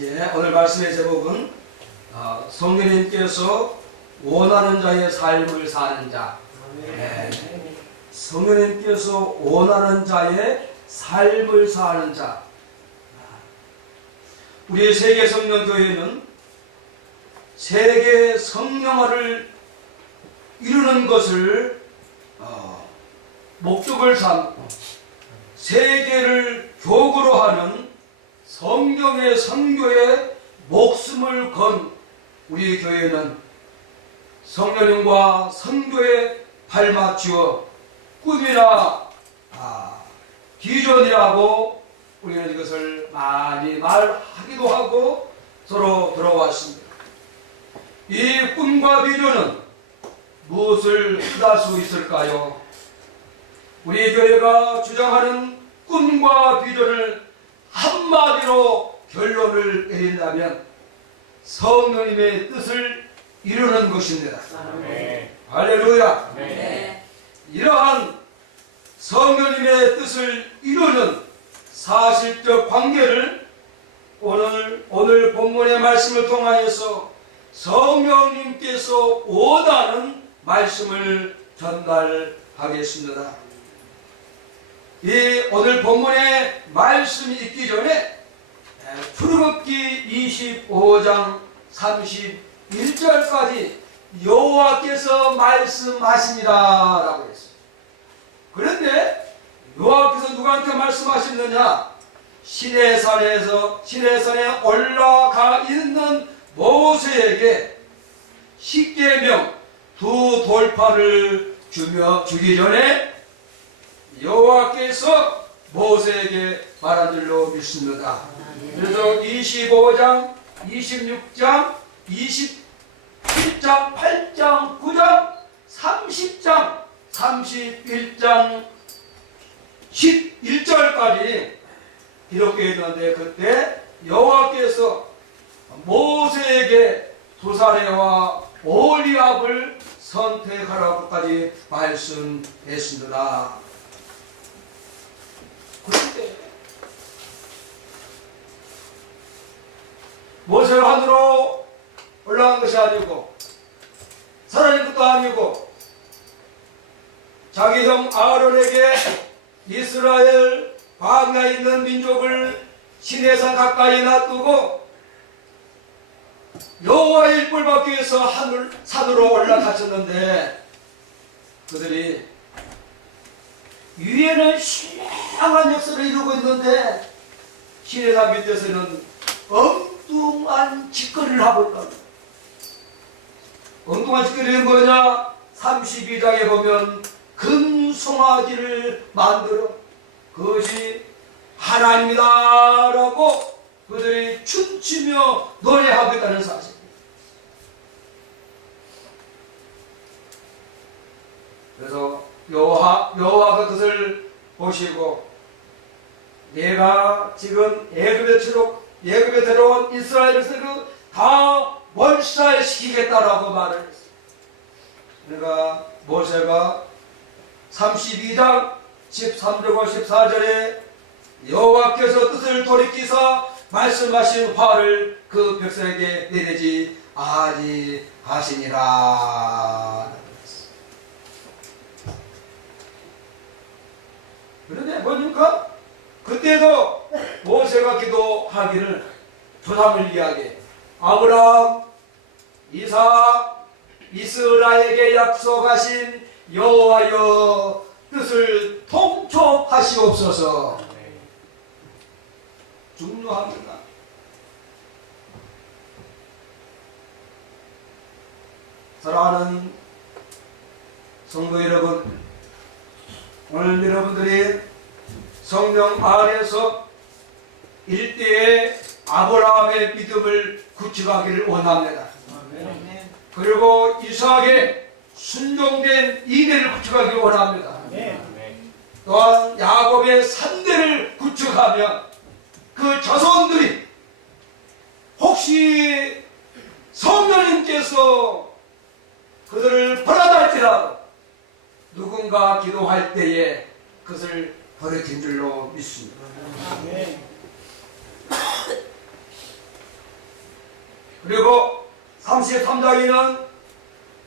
예, 오늘 말씀의 제목은 성령님께서 원하는 자의 삶을 사는 자. 예, 성령님께서 원하는 자의 삶을 사는 자. 우리 세계 성령교회는 세계 성령화를 이루는 것을 목적을 삼고 세계를 교구로 하는 성경의 선교에 목숨을 건 우리 교회는 성령님과 선교에 발맞추어 꿈이나 비전이라고 우리는 이것을 많이 말하기도 하고 서로 들어왔습니다. 이 꿈과 비전은 무엇을 뜻할 수 있을까요? 우리 교회가 주장하는 꿈과 비전을 한마디로 결론을 내린다면 성령님의 뜻을 이루는 것입니다. 네. 할렐루야. 네. 이러한 성령님의 뜻을 이루는 사실적 관계를 오늘 본문의 말씀을 통하여서 성령님께서 원하는 말씀을 전달하겠습니다. 이 오늘 본문의 말씀이 있기 전에 출애굽기 25장 31절까지 여호와께서 말씀하십니다 라고 했어요. 그런데 여호와께서 누구한테 말씀하셨느냐? 시내산에 올라가 있는 모세에게 십계명 두 돌판을 주기 전에 여호와께서 모세에게 말한 줄로 믿습니다. 그래서 25장, 26장, 27장, 8장, 9장, 30장, 31장, 11절까지 기록되어 있는데 그때 여호와께서 모세에게 두사례와 올리압을 선택하라고까지 말씀했습니다. 그런데 모세가 하늘로 올라간 것이 아니고 사라진 것도 아니고 자기 형 아론에게 이스라엘 광야에 있는 민족을 시내산 가까이 놔두고 여호와의 일벌 받기 위해서 산으로 올라가셨는데 그들이 위에는 신령한 역사를 이루고 있는데 시내산 밑에서는 엉뚱한 짓거리를 하고 있다. 엉뚱한 짓거리는 뭐냐? 32장에 보면 금송아지를 만들어 그것이 하나님이다 라고 그들이 춤추며 노래하고 있다는 사실입니다. 그래서 여호와가 그것을 보시고 내가 지금 예굽에 들어온 이스라엘 백성을 다 몰살시키겠다라고 말을 했어요. 그러니까 모세가 32장 13절과 14절에 여호와께서 뜻을 돌이키사 말씀하신 화를 그 백성에게 내리지 아니하시니라. 그런데 뭡니까? 그때도 모세가 기도하기를 조상을 이야기해. 아브라함, 이삭, 이스라엘에게 약속하신 여호와여 뜻을 통촉하시옵소서. 중요합니다. 사랑하는 성도 여러분, 오늘 여러분들이 성령 안에서 일대의 아브라함의 믿음을 구축하기를 원합니다. 그리고 이삭의 순종된 이대를 구축하기를 원합니다. 또한 야곱의 산대를 구축하면 그 자손들이 혹시 성령님께서 그들을 벌하달지라도 누군가 기도할 때에 그것을 버려진 줄로 믿습니다. 그리고 33장에는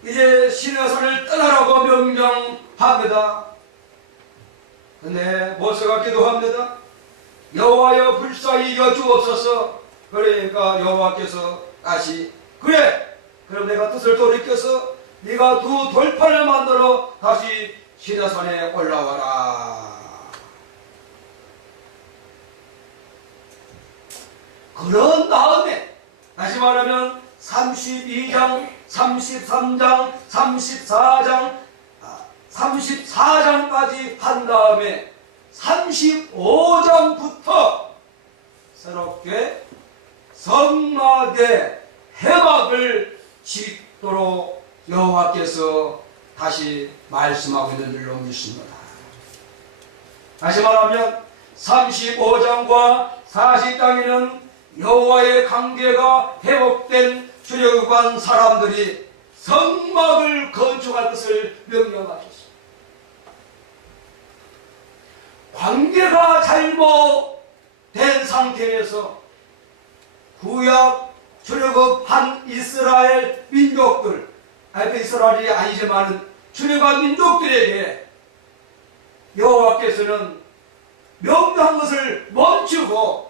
이제 시내산을 떠나라고 명령합니다. 근데 모세가 기도합니다. 여호와여 불쌍히 여주옵소서. 그러니까 여호와께서 다시 그래 그럼 내가 뜻을 돌이켜서 네가 두 돌판을 만들어 다시 시내산에 올라와라. 그런 다음에 다시 말하면 32장, 33장, 34장까지 한 다음에 35장부터 새롭게 성막의 회막을 짓도록 여호와께서 다시 말씀하고 있는 줄로 믿습니다. 다시 말하면 35장과 40장에는 여호와의 관계가 회복된 출애굽한 사람들이 성막을 건축할 것을 명령하셨습니다. 관계가 잘못된 상태에서 구약 출애굽한 이스라엘 민족들, 이스라엘이 아니지만 출애굽한 민족들에게 여호와께서는 명령한 것을 멈추고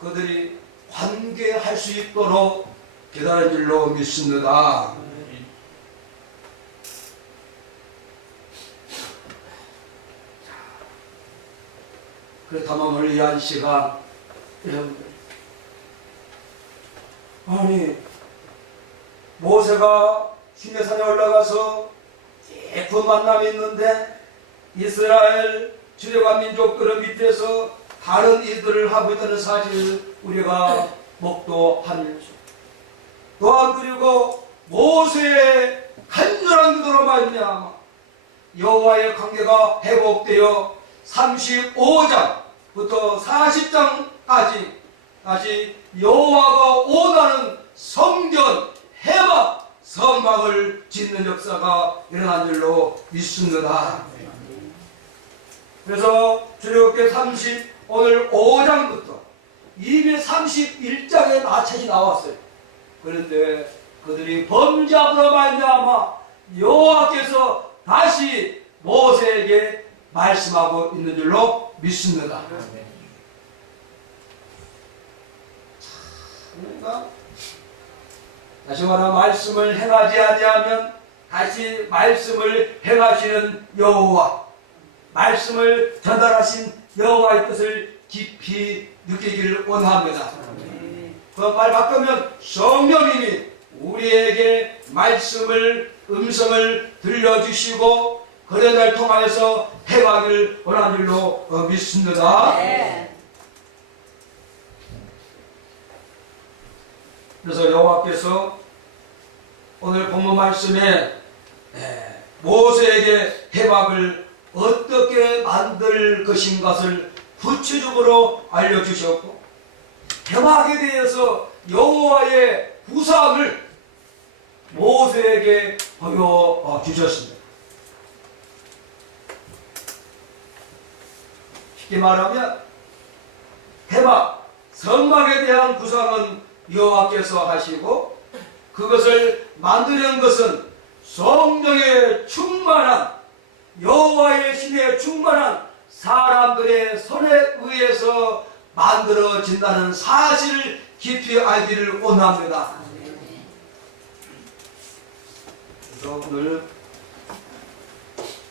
그들이 관계할 수 있도록 기다린 줄로 믿습니다. 그렇다면 오늘 이 한 시간 여러분들, 아니 모세가 시내산에 올라가서 깊은 만남이 있는데 이스라엘 출애굽한 민족들은 밑에서 다른 일들을 하고 있다는 사실을 우리가 목도합니다. 또한 그리고 모세의 간절한 기도로 말미암아 여호와의 관계가 회복되어 35장부터 40장까지 다시 여호와가 원하는 성전 회막 성막을 짓는 역사가 일어난 줄로 믿습니다. 그래서 출애굽기 오늘 5장부터 이미 31장에 나책이 나왔어요. 그런데 그들이 범죄함으로 말미암아 여호와께서 다시 모세에게 말씀하고 있는 줄로 믿습니다. 그러니까 다시 말하면 말씀을 행하지 아니하면 다시 말씀을 행하시는 여호와, 말씀을 전달하신 여호와의 뜻을 깊이 느끼기를 원합니다. 그 말 바꾸면 성령님이 우리에게 말씀을 음성을 들려주시고 그런 날 통하여서 행하기를 원하는 줄로 믿습니다. 그래서 여호와께서 오늘 본문 말씀에 모세에게 회막을 어떻게 만들 것인가를 구체적으로 알려주셨고 회막에 대해서 여호와의 구상을 모세에게 보여주셨습니다. 쉽게 말하면 회막, 성막에 대한 구상은 여호와께서 하시고 그것을 만드는 것은 성령에 충만한 여호와의 신에 충만한 사람들의 손에 의해서 만들어진다는 사실을 깊이 알기를 원합니다. 그래서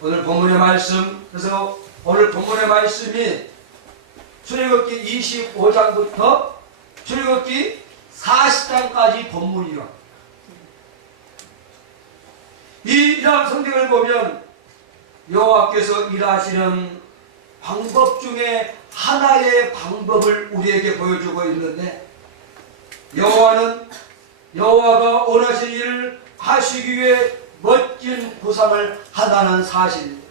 오늘 본문의 말씀, 그래서 오늘 본문의 말씀이 출애굽기 25장부터 출애굽기 40장까지 본문이요. 이 성경을 보면 여호와께서 일하시는 방법 중에 하나의 방법을 우리에게 보여주고 있는데 여호와가 원하신 일을 하시기 위해 멋진 구상을 한다는 사실입니다.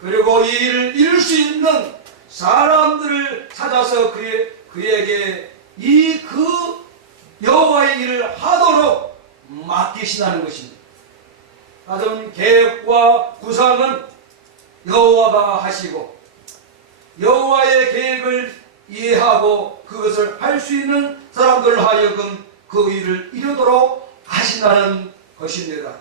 그리고 이 일을 이룰 수 있는 사람들을 찾아서 그에게 그 여호와의 일을 하도록 맡기신다는 것입니다. 다른 계획과 구상은 여호와가 하시고 여호와의 계획을 이해하고 그것을 할 수 있는 사람들 하여금 그 일을 이루도록 하신다는 것입니다.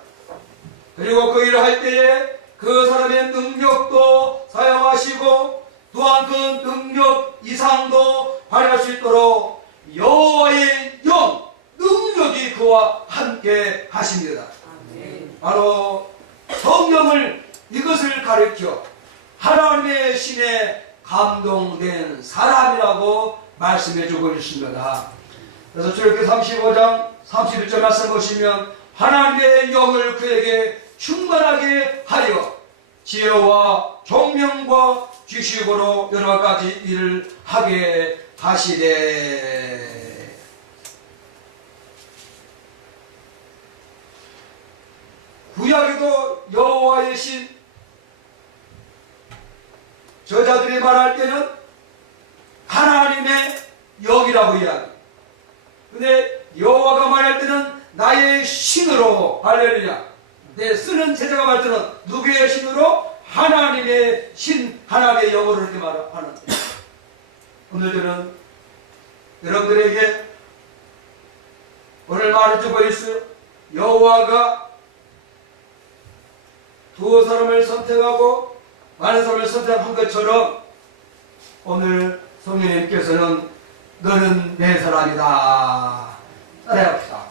그리고 그 일을 할 때에 그 사람의 능력도 사용하시고 또한 그 능력 이상도 발휘할 수 있도록 여호와의 영, 능력이 그와 함께 하십니다. 바로 성령을 이것을 가르쳐 하나님의 신에 감동된 사람이라고 말씀해주고 있습니다. 그래서 출애굽기 35장 31절 말씀 보시면 하나님의 영을 그에게 충만하게 하려 지혜와 총명과 지식으로 여러 가지 일을 하게 하시되. 구약에도 여호와의 신 저자들이 말할 때는 하나님의 영이라고 이야기. 근데 여호와가 말할 때는 나의 신으로, 할렐루야. 내 쓰는 제자가 말할 때는 누구의 신으로? 하나님의 신, 하나님의 영으로 이렇게 말하는데, 오늘 저는 여러분들에게 오늘 말해주고 있어요. 여호와가 두 사람을 선택하고 많은 사람을 선택한 것처럼 오늘 성령님께서는 너는 내 사람이다. 따라합시다.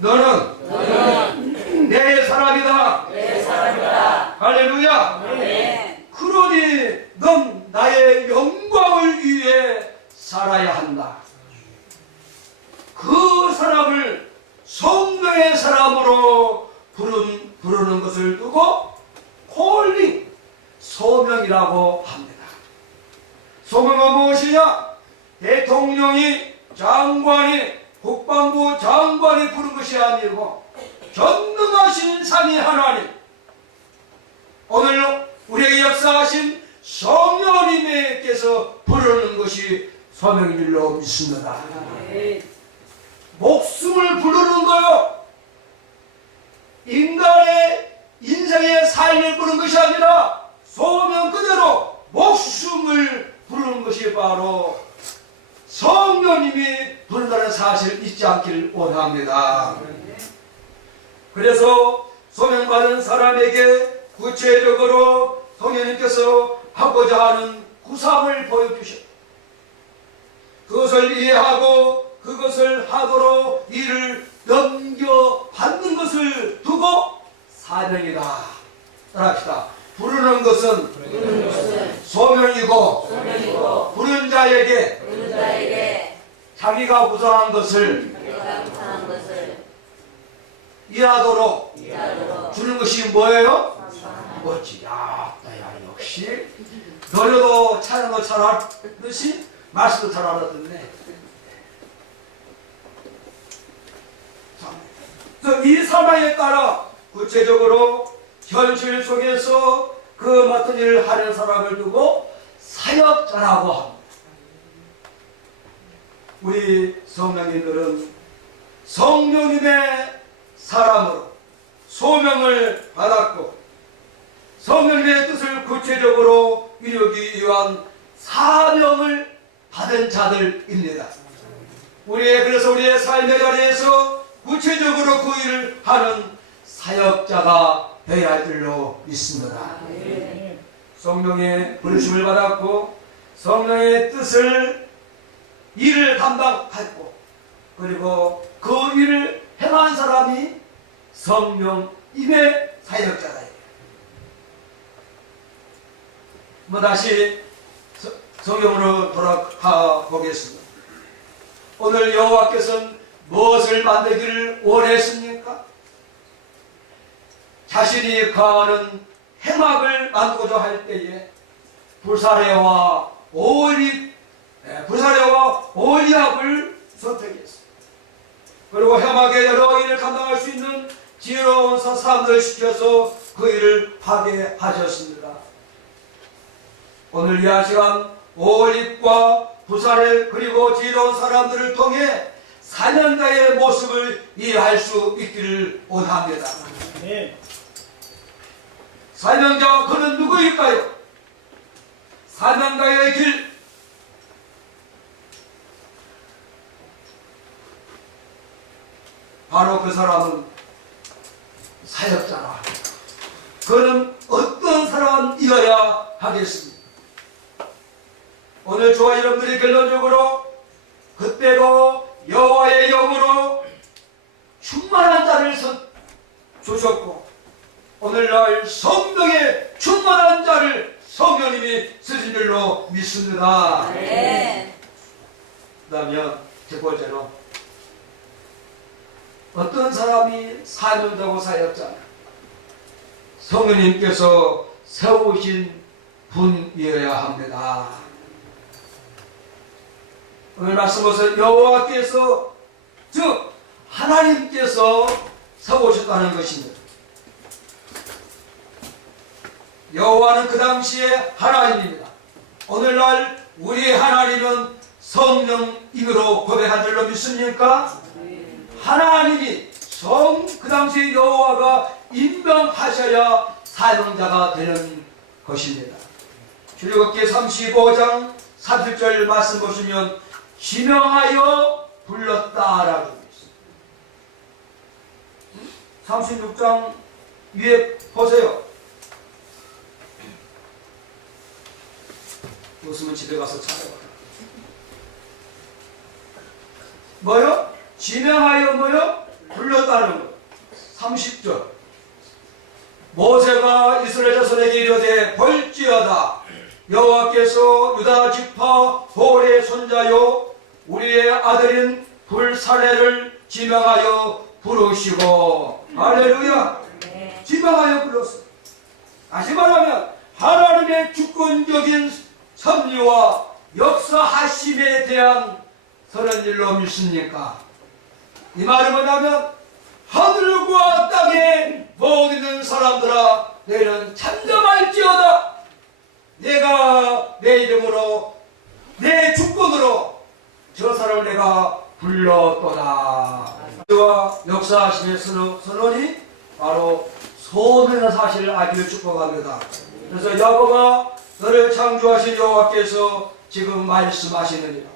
너는 내 사람이다. 내 사람이다. 할렐루야. 아멘. 그러니 넌 나의 영광을 위해 살아야 한다. 그 사람을 성령의 사람으로 부르는 것을 두고 콜링, 소명이라고 합니다. 소명은 무엇이냐? 대통령이, 장관이, 국방부 장관이 부른 것이 아니고 전능하신 삼위 하나님, 오늘 우리에게 역사하신 성령님께서 부르는 것이 소명인 줄로 믿습니다. 목숨을 부르는 거요. 인간의 인생의 삶을 부르는 것이 아니라 소명 그대로 목숨을 부르는 것이 바로 성령님이 부른다는 사실을 잊지 않기를 원합니다. 그래서 소명받은 사람에게 구체적으로 성령님께서 하고자 하는 구상을 보여주셨다. 그것을 이해하고 그것을 하도록 이를 넘겨받는 것을 두고 사명이다. 따라합시다. 부르는 것은 소명이고 부른 자에게 자기가 구상한 것을 이해하도록 주는 것이 뭐예요? 멋지. 야, 역시 노래도 찬양도 잘 알듯이 말씀도 잘 알아듣네. 이 사명에 따라 구체적으로 현실 속에서 그 맡은 일을 하는 사람을 두고 사역자라고 합니다. 우리 성령님들은 성령님의 사람으로 소명을 받았고 성령님의 뜻을 구체적으로 이루기 위한 사명을 받은 자들입니다. 그래서 우리의 삶의 자리에서 구체적으로 그 일을 하는 사역자가 되어야 할 줄로 믿습니다. 성령의 부르심을 받았고 성령의 뜻을 일을 담당했고 그리고 그 일을 행한 사람이 성령님의 사역자다. 다시 성경으로 돌아가 보겠습니다. 오늘 여호와께서는 무엇을 만들기를 원했습니까? 자신이 가하는 해막을 만들고자 할 때에 불사레와 올리압을 선택했습니다. 그리고 해막의 여러 일을 감당할 수 있는 지혜로운 사람들을 시켜서 그 일을 하게 하셨습니다. 오늘 이 시간 올립과 부사레 그리고 지혜로운 사람들을 통해 사명자의 모습을 이해할 수 있기를 원합니다. 사명자 그는 누구일까요? 사명자의 길, 바로 그 사람은 사역자라. 그는 어떤 사람이어야 하겠습니까? 오늘 저와 여러분들이 결론적으로 그때도 여호와의 영으로 충만한 자를 주셨고 오늘날 성령의 충만한 자를 성령님이 쓰신 줄로 믿습니다. 아멘. 그 다음에 첫 번째로 어떤 사람이 사명자고 사역자냐? 성령님께서 세우신 분이어야 합니다. 오늘 말씀에서 여호와께서 즉 하나님께서 세우셨다는 것입니다. 여호와는 그 당시에 하나님입니다. 오늘날 우리 하나님은 성령님으로 고백한 줄로 믿습니까? 하나님이 그 당시에 여호와가 임명하셔야 사명자가 되는 것입니다. 출애굽기 35장 30절 말씀 보시면 지명하여 불렀다라고 있습니다. 36장 위에 보세요. 웃으면 집에 가서 찾아봐라. 뭐요? 지명하여 뭐요? 불렀다는 거. 30절. 모세가 이스라엘 자손에게 이르되 볼지어다 여호와께서 유다 지파 홀의 손자요 우리의 아들인 불사례를 지명하여 부르시고 할렐루야. 지명하여 불렀어. 다시 말하면 하나님의 주권적인 섭리와 역사하심에 대한 선한 일로 믿습니까? 이 말은 뭐냐면 하늘과 땅에 모든 사람들아 너희는 참잠할지어다 내가 내 이름으로 내 주권으로 저 사람을 내가 불렀도다. 역사하심의 선언이 바로 소명의 사실을 알기를 축복합니다. 그래서 야곱아 너를 창조하신 여호와께서 지금 말씀하시느니라.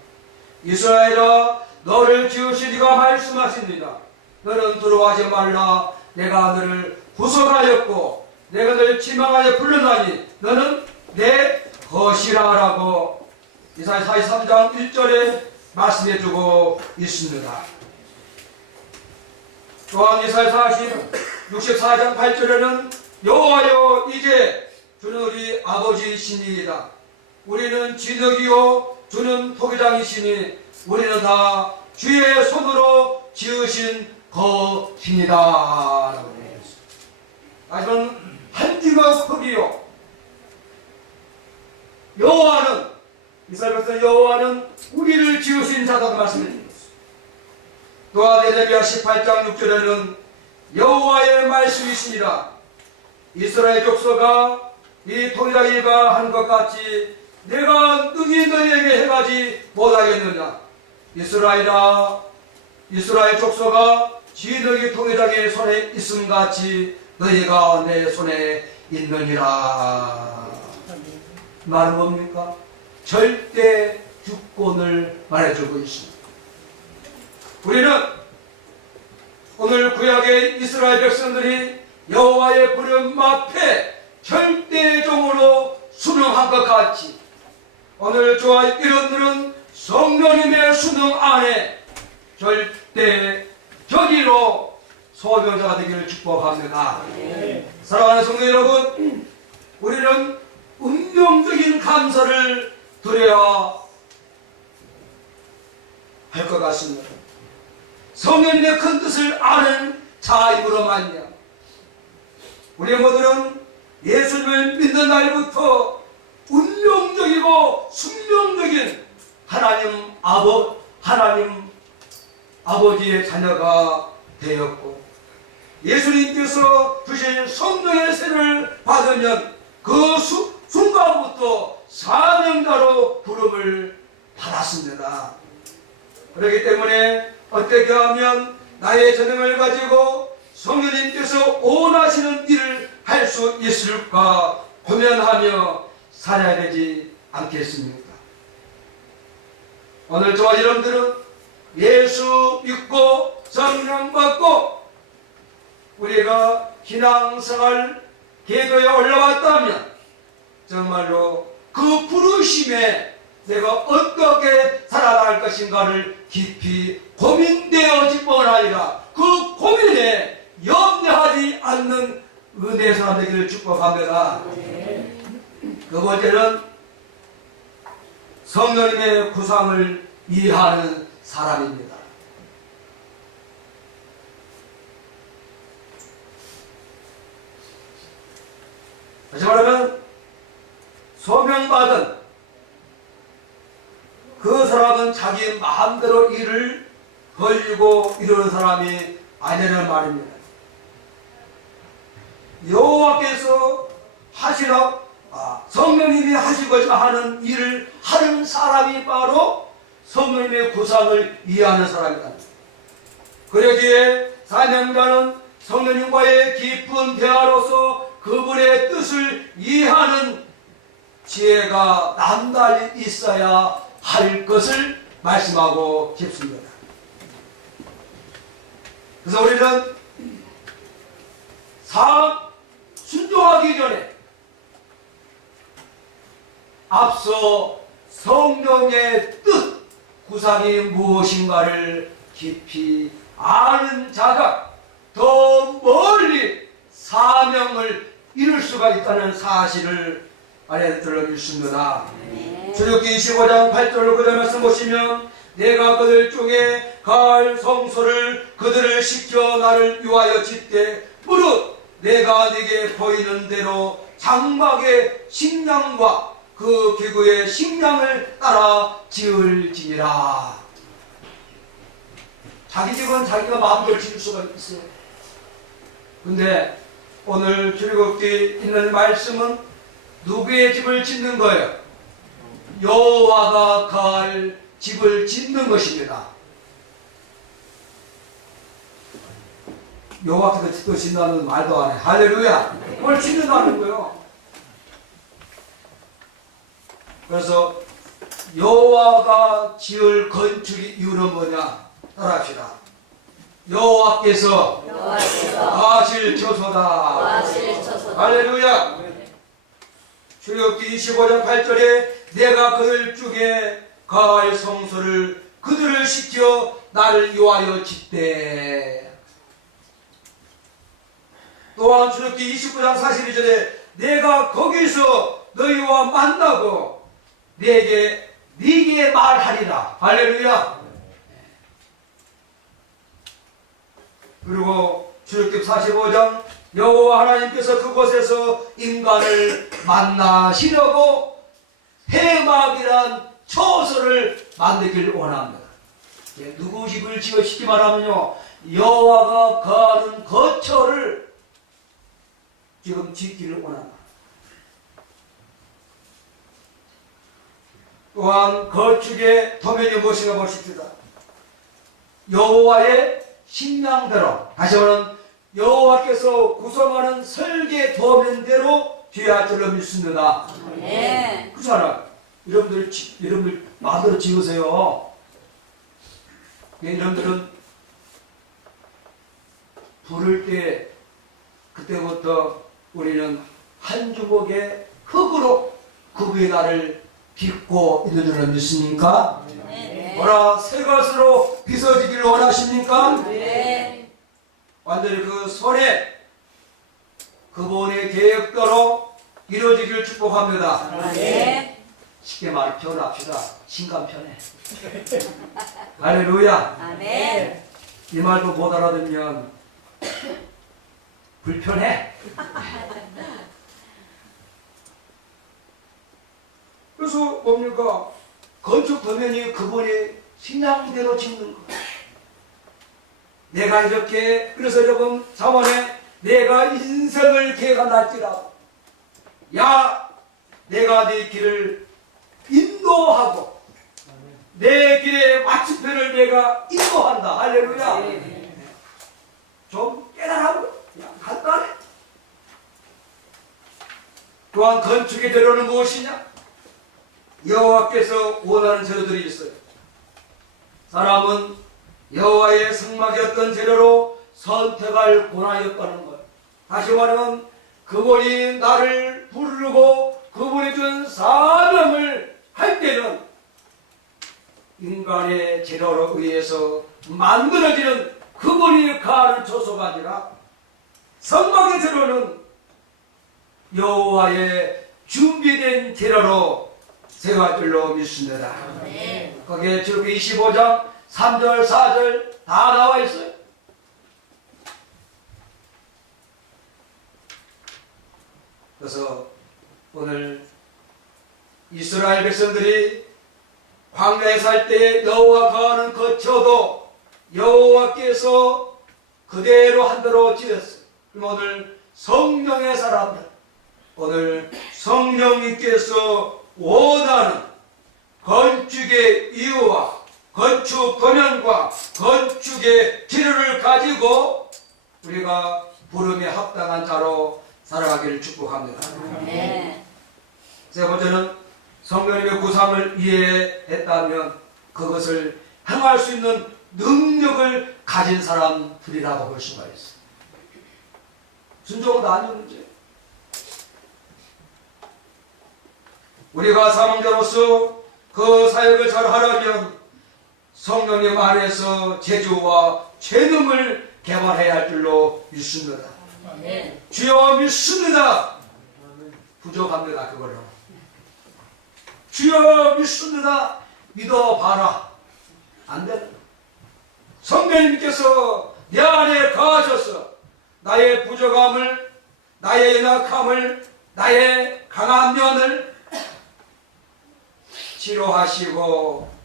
이스라엘아 너를 지으신 이가 말씀하십니다. 너는 두려워하지 말라. 내가 너를 구속하였고 내가 너를 지명하여 불러나니 너는 내 것이라라고 이사야 43장 1절에 말씀해주고 있습니다. 또한 이사야 64장 8절에는 여호와여 이제 주는 우리 아버지이시니이다. 우리는 진흙이요 주는 토기장이시니 우리는 다 주의 손으로 지으신 것입니다. 하지만 한 주먹 흙이요 여호와는 이사야서 여호와는 우리를 지으신 자다고 말씀해주셨습니다. 또한 에레미야 18장 6절에는 여호와의 말씀이시니라. 이스라엘 족속아 이 통일하기가 한 것 같이 내가 능히 너희에게 행하지 못하겠느냐. 이스라엘아 이스라엘 족속아 진흙이 통일하기의 손에 있음 같이 너희가 내 손에 있느니라. 말은 뭡니까? 절대 주권을 말해주고 있습니다. 우리는 오늘 구약의 이스라엘 백성들이 여호와의 부름 앞에 절대종으로 순응한 것 같이 오늘 저와 여러분들은 성령님의 순응 안에 절대 저기로 소명자가 되기를 축복합니다. 사랑하는 성도 여러분, 우리는 운명적인 감사를 드려야 할 것 같습니다. 성령님의 큰 뜻을 아는 자임으로 말미암아 우리 모두는 예수님을 믿는 날부터 운명적이고 숙명적인 하나님 아버지의 자녀가 되었고 예수님께서 주신 성령의 세를 받으면 그 순간부터 사명자로 부름을 받았습니다. 그렇기 때문에 어떻게 하면 나의 재능을 가지고 성령님께서 원하시는 일을 할 수 있을까 고민하며 살아야 되지 않겠습니까? 오늘 저와 여러분들은 예수 믿고 성령 받고 우리가 신앙생활 궤도에 올라왔다면 정말로 그 부르심에 내가 어떻게 살아갈 것인가를 깊이 고민되어질 뿐 아니라 그 고민에 염려하지 않는 은혜의 사람 되기를 축복합니다. 두 번째는 성령님의 구상을 이해하는 사람입니다. 다시 말하면 소명받은 그 사람은 자기 마음대로 일을 벌리고 이루는 사람이 아니라는 말입니다. 여호와께서 하시라 성령님이 하시고자 하는 일을 하는 사람이 바로 성령님의 구상을 이해하는 사람이다. 그러기에 사명자는 성령님과의 깊은 대화로서 그분의 뜻을 이해하는 지혜가 남달리 있어야 할 것을 말씀하고 싶습니다. 그래서 우리는 순종하기 전에 앞서 성령의 뜻, 구상이 무엇인가를 깊이 아는 자가 더 멀리 사명을 이룰 수가 있다는 사실을 알려드려 주십니다. 출애굽기 25장 8절 9절 말씀 보시면 내가 그들 중에 가을 성소를 그들을 시켜 나를 위하여 짓되 무릇 내가 네게 보이는 대로 장막의 식량과 그 기구의 식량을 따라 지을지니라. 자기 집은 자기가 마음대로 지을 수가 있어요. 근데 오늘 출애굽기 있는 말씀은 누구의 집을 짓는 거예요? 여호와가 갈 집을 짓는 것입니다. 여호와께서 집을 짓는다는 말도 안 해. 할렐루야. 그걸 짓는다는 거예요. 그래서 여호와가 지을 건축의 이유는 뭐냐? 따라합시다. 여호와께서 가실 처소다. 할렐루야. 출애굽기 25장 8절에 내가 그들 중에 가을 성소를 그들을 시켜 나를 위하여 짓되. 또한 출애굽기 29장 42절에 내가 거기서 너희와 만나고 네게 말하리라. 할렐루야. 그리고 출애굽기 45장 여호와 하나님께서 그곳에서 인간을 만나시려고 회막이란 처소를 만들기를 원합니다. 누구 집을 지어 쉽게 말하면요, 여호와가 거하는 거처를 지금 짓기를 원합니다. 또한 건축의 도면이 무엇인가 보십시다. 여호와의 식량대로, 다시 말하면 여호와께서 구성하는 설계 도면대로 되어야 줄로 믿습니다. 네. 그렇잖아. 여러분들 마음대로 지으세요. 여러분들은 부를 때 그때부터 우리는 한 주먹의 흙으로 그 위에 나를 빚고 있는 줄을 믿습니까? 네. 뭐라 새 것으로 빚어지기를 원하십니까? 네. 완전히 그 손에 그분의 계획대로 이루어지기를 축복합니다. 네. 쉽게 말 표현합시다. 신간 편해. 할렐루야. 아멘. 이 말도 못 알아듣면 불편해. 그래서 뭡니까? 건축 도면이 그분의 신앙대로 짓는 거. 내가 이렇게, 그래서 여러분 자원에 내가 인생을 계획한할지라도 야, 내가 네 길을 인도하고 내 길의 마침표를 내가 인도한다. 할렐루야. 좀 깨달하고 그냥 간단해. 또한 건축의 재료는 무엇이냐? 여호와께서 원하는 재료들이 있어요. 사람은 여호와의 성막이었던 재료로 선택할 권하였다는 것. 다시 말하면 그분이 나를 부르고 그분이 준 사명을 할 때는 인간의 재료로 의해서 만들어지는 그분이 가하는 조소가 아니라 성막의 재료는 여호와의 준비된 재료로 세워질 줄로 믿습니다. 거기에 출애굽기 25장 3절 4절 다 나와 있어요. 그래서 오늘 이스라엘 백성들이 광야에 살 때에 여호와 거하는 거쳐도 여호와께서 그대로 한 대로 지었어요. 그럼 오늘 성령의 사람들, 오늘 성령님께서 원하는 건축의 이유와 건축 권한과 건축의 재료를 가지고 우리가 부름에 합당한 자로 살아가기를 축복합니다. 세 번째는 성령님의 구상을 이해했다면 그것을 행할 수 있는 능력을 가진 사람들이라고 볼 수가 있어요. 순종은 아니었는지. 우리가 사명자로서 그 사역을 잘 하려면 성령님 안에서 재주와 재능을 개발해야 할 줄로 믿습니다. 주여 믿습니다. 부족합니다. 그걸로. 주여 믿습니다. 믿어봐라. 안 돼. 성령님께서 내 안에 거하셔서 나의 부족함을, 나의 연약함을, 나의 강한 면을 치료하시고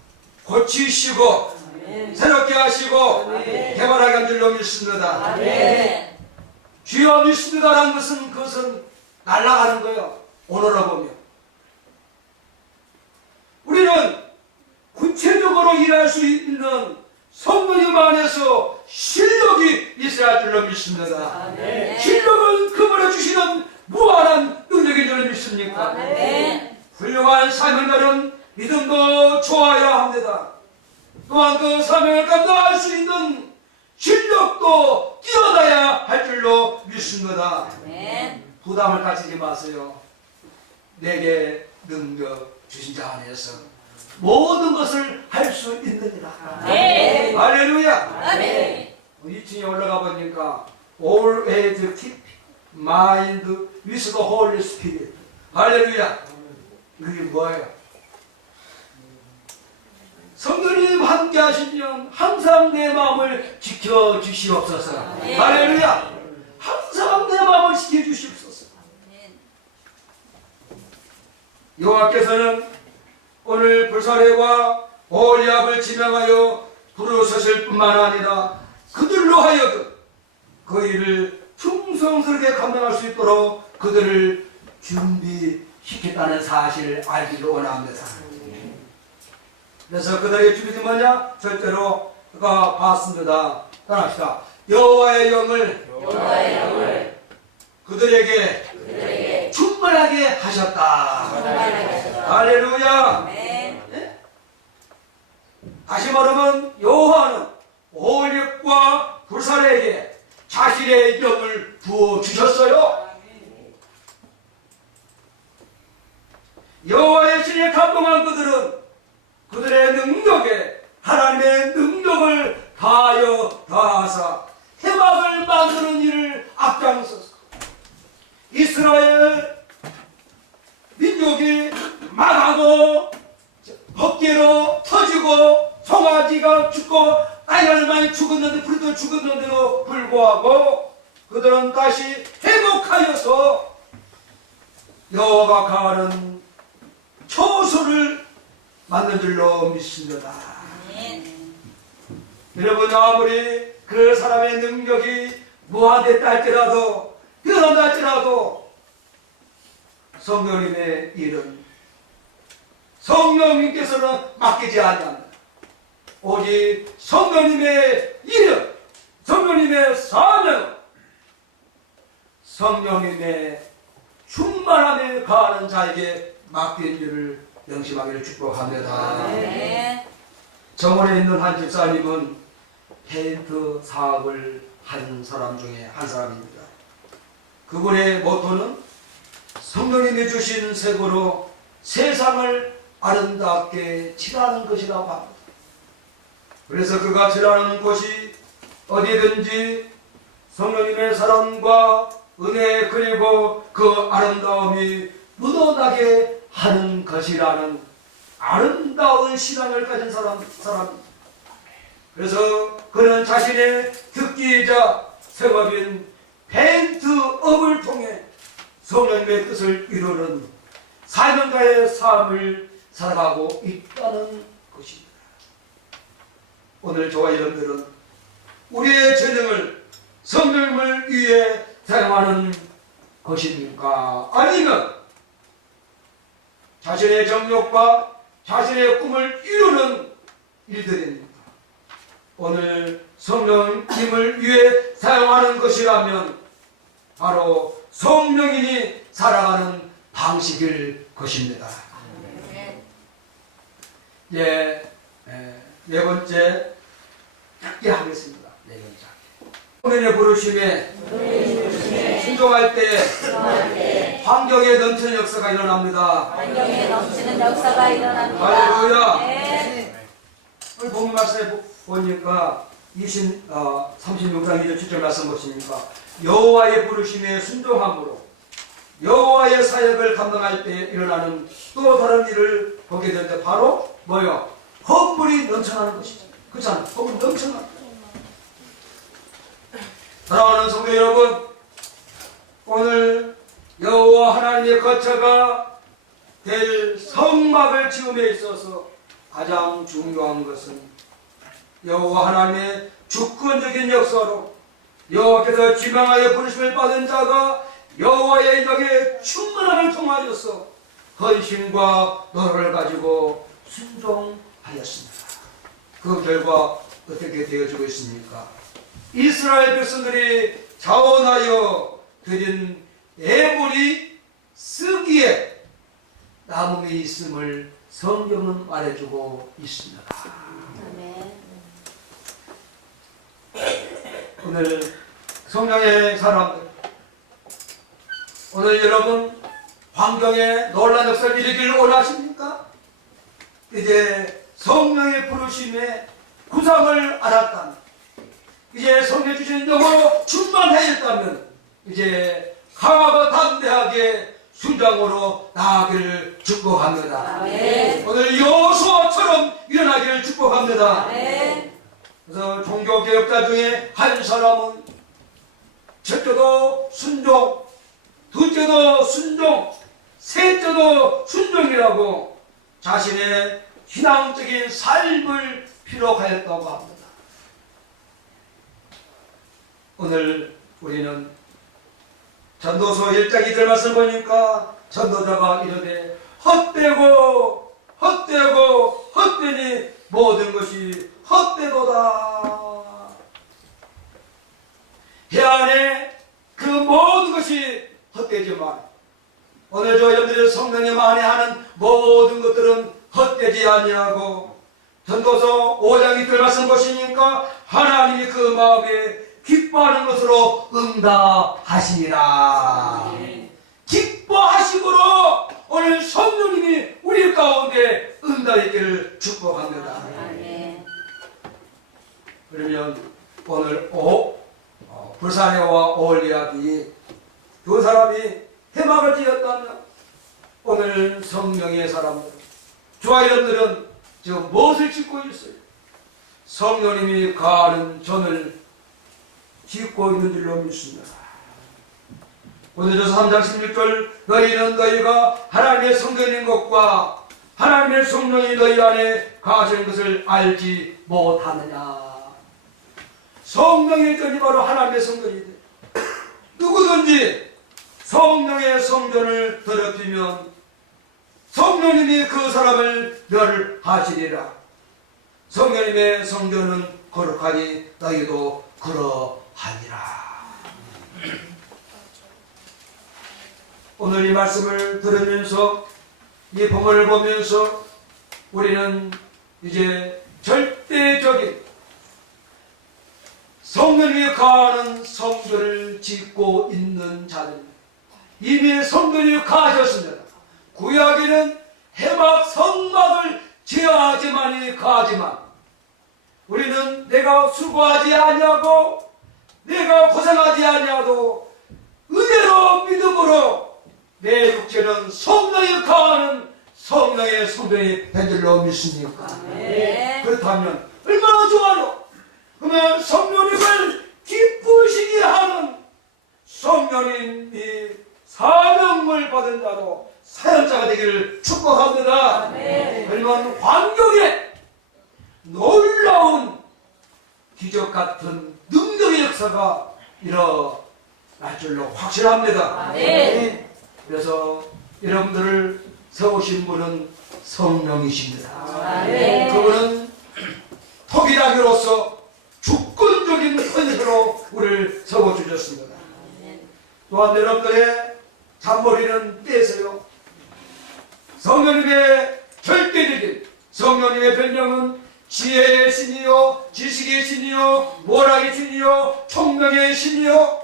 고치시고 새롭게 하시고 개발하게 한 줄로 믿습니다. 주여 믿습니다라는 것은 그것은 날아가는 거예요. 오늘로 보면 우리는 구체적으로 일할 수 있는 성령님 안에서 실력이 있어야 할 줄로 믿습니다. 실력은 그분이 주시는 무한한 능력인 줄로 믿습니까? 훌륭한 사명자는 믿음도 좋아야 합니다. 또한 그 사명을 감당할 수 있는 실력도 뛰어나야 할 줄로 믿습니다. 부담을 가지지 마세요. 내게 능력 주신 자 안에서 모든 것을 할 수 있느니라. 할렐루야. 2층에 올라가 보니까 always keep mind with the Holy Spirit. 할렐루야. 이게 뭐예요? 성령님 함께 하시면 항상 내 마음을 지켜주시옵소서. 할렐루야. 항상 내 마음을 지켜주시옵소서. 여호와께서는 오늘 불사례와 오홀리압을 지명하여 부르셨을 뿐만 아니라 그들로 하여금 그 일을 충성스럽게 감당할 수 있도록 그들을 준비시켰다는 사실을 알기를 원합니다. 그래서 그들의 준비가 뭐냐? 절대로 그가 봤습니다. 따라합시다. 여호와의 영을 그들에게 충만하게 하셨다. 할렐루야. 네? 다시 말하면 여호와는 오홀리압과 불사례에게 자신의 영을 부어주셨어요. 여호와의 신에 감동한 그들은 그들의 능력에 하나님의 능력을 다하여 다하사 해막을 만드는 일을 앞장서서 이스라엘 민족이 망하고 법계로 터지고 송아지가 죽고 아이들 많이 죽었는데 불도 죽었는데도 불구하고 그들은 다시 회복하여서 여호와가 가하는 초소를 만든 줄로 믿습니다. 여러분 아무리 그 사람의 능력이 무한됐다 할지라도 뛰어난다 할지라도 성령님의 일은 성령님께서는 맡기지 아니합니다. 오직 성령님의 일은 성령님의 사명은 성령님의 충만함에 가하는 자에게 맡긴 일을 명심하기를 축복합니다. 정원에 있는 한 집사님은 페인트 사업을 한 사람 중에 한 사람입니다. 그분의 모토는 성령님이 주신 색으로 세상을 아름답게 칠하는 것이라고 합니다. 그래서 그가 칠하는 곳이 어디든지 성령님의 사랑과 은혜 그리고 그 아름다움이 묻어나게 하는 것이라는 아름다운 신앙을 가진 사람입니다. 그래서 그는 자신의 특기이자 생업인 페인트업을 통해 성령님의 뜻을 이루는 사명자의 삶을 살아가고 있다는 것입니다. 오늘 저와 여러분들은 우리의 재능을 성령님을 위해 사용하는 것입니까? 아니면 자신의 정욕과 자신의 꿈을 이루는 일들입니까? 오늘 성령님을 위해 사용하는 것이라면 바로 성령인이 살아가는 방식일 것입니다. 네 번째 짧게 하겠습니다. 네 번째. 성령의 부르심에 순종할 때 환경에 넘치는 역사가 일어납니다. 환경에 넘치는 역사가 일어납니다. 할렐루야. 네. 오늘 본문 말씀에 보니까 36장 2절 7절 말씀 보십니까? 여호와의 부르심에 순종함으로 여호와의 사역을 감당할 때 일어나는 또 다른 일을 보게 되는데 바로 뭐요? 헌물이 넘쳐나는 것이죠. 그렇잖아요. 헌물이 넘쳐나는 거예요. 사랑하는 성도 여러분, 오늘 여호와 하나님의 거처가 될 성막을 지음에 있어서 가장 중요한 것은 여호와 하나님의 주권적인 역사로 여호와께서 지명하여 부르심을 받은 자가 여호와의 영의 충만함을 통하여서 헌신과 노력을 가지고 순종하였습니다. 그 결과 어떻게 되어지고 있습니까? 이스라엘 백성들이 자원하여 드린 예물이 쓰기에 남음이 있음을 성경은 말해주고 있습니다. 아멘. 오늘 성령의 사람들, 오늘 여러분 환경에 놀라운 역사를 일으키길 원하십니까? 이제 성령의 부르심에 구상을 알았다면, 이제 성령 주신 영으로 충만하였다면 이제 강하고 담대하게 순장으로 나아가기를 축복합니다. 아멘. 오늘 여호수아처럼 일어나기를 축복합니다. 아멘. 그래서 종교개혁자 중에 한 사람은 첫째도 순종, 둘째도 순종, 셋째도 순종이라고 자신의 신앙적인 삶을 피력하였다고 합니다. 오늘 우리는 전도서 1장 2절 말씀 보니까 전도자가 이르되 헛되고 헛되고 헛되니 모든 것이 헛되도다. 해 안에 그 모든 것이 헛되지만 오늘 저 여러분들의 성령님 안에 하는 모든 것들은 헛되지 아니하고 전도서 5장 2절 말씀 보시니까 하나님이 그 마음에 기뻐하는 것으로 응답하시니라. 기뻐하심으로 오늘 성령님이 우리 가운데 응답했기를 축복합니다. 아멘. 그러면 오늘 불사네와 오홀리압이 두 사람이 해막을 지었다면 오늘 성령의 사람들, 저와 여러분들은 지금 무엇을 짓고 있어요? 성령님이 가는 전을 짓고 있는 줄로 믿습니다. 고린도전서 3장 16절 너희는 너희가 하나님의 성전인 것과 하나님의 성령이 너희 안에 가시는 것을 알지 못하느냐. 성령의 전이 바로 하나님의 성전이다. 누구든지 성령의 성전을 더럽히면 성령님이 그 사람을 멸하시리라. 성령님의 성전은 거룩하니 너희도 그러하니라. 오늘 이 말씀을 들으면서 이 본문을 보면서 우리는 이제 절대적인 성령이 가하는 성전을 짓고 있는 자들, 이미 성전이 가하셨습니다. 구약에는 해막 성막을 제하지만이 가하지만 우리는 내가 수고하지 아니하고 내가 고생하지 아니하도 은혜로 믿음으로 내 육체는 성령이 가하는 성령의 성전이 된 줄로 믿습니까? 네. 그렇다면 얼마나 좋아요. 그러면 성령님을 기쁘시게 하는 성령님이 사명을 받은 자로 사역자가 되기를 축복합니다. 네. 그러면 환경에 놀라운 기적 같은 능력의 역사가 일어날 줄로 확실합니다. 네. 그래서 여러분들을 세우신 분은 성령이십니다. 네. 그분은 토기라기로서 주권적인 헌세로 우리를 세워주셨습니다. 또한 여러분들의 잔머리는 떼세요. 성령님의 절대적인 성령님의 별명은 지혜의 신이요 지식의 신이요 모락의 신이요 총명의 신이요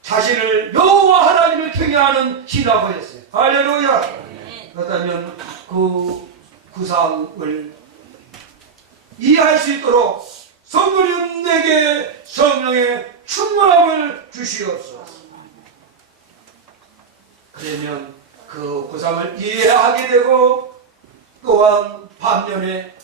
자신을 여호와 하나님을 경외하는 신이라고 했어요. 할렐루야. 그렇다면 그 구상을 이해할 수 있도록 성령님 내게 성령의 충만함을 주시옵소서. 그러면 그 구상을 이해하게 되고 또한 반면에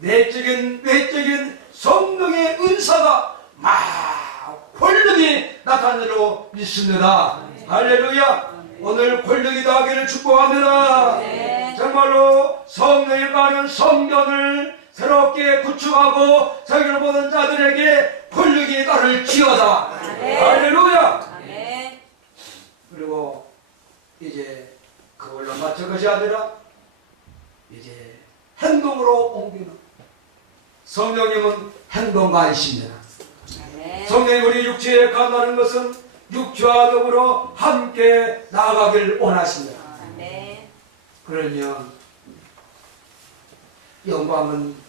내적인 외적인 성령의 은사가 막 권력이 나타나로 믿습니다. 할렐루야. 오늘 권력이 나기를 축복합니다. 네. 정말로 성령이 가는 성전을 새롭게 구축하고 자기를 보는 자들에게 권력이 나를 지어다. 네. 할렐루야. 네. 그리고 이제 그걸로 맞춰 것이 아니라 이제 행동으로 옮기는 성령님은 행동가이십니다. 네. 성령이 우리 육체에 간다는 것은 육체와 더불어 함께 나아가길 원하십니다. 네. 그러면 영광은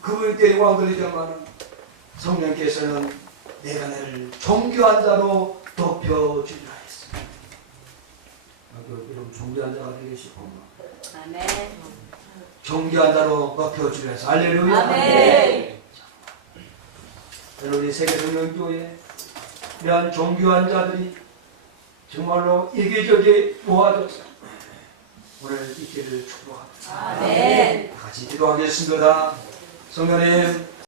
그분께 영광드리지만 성령께서는 내가 너를 존귀한 자로 높여주리라 했습니다. 여러분 존귀한 자가 되시고 아멘. 존귀한 자로 높여주리라 해서 할렐루야. 아멘. 여러분이 세계성령교회 이러한 존귀한 자들이 정말로 이기적이 모아져서 오늘 있기를 축복합니다. 아멘. 같이 기도하겠습니다. 성령님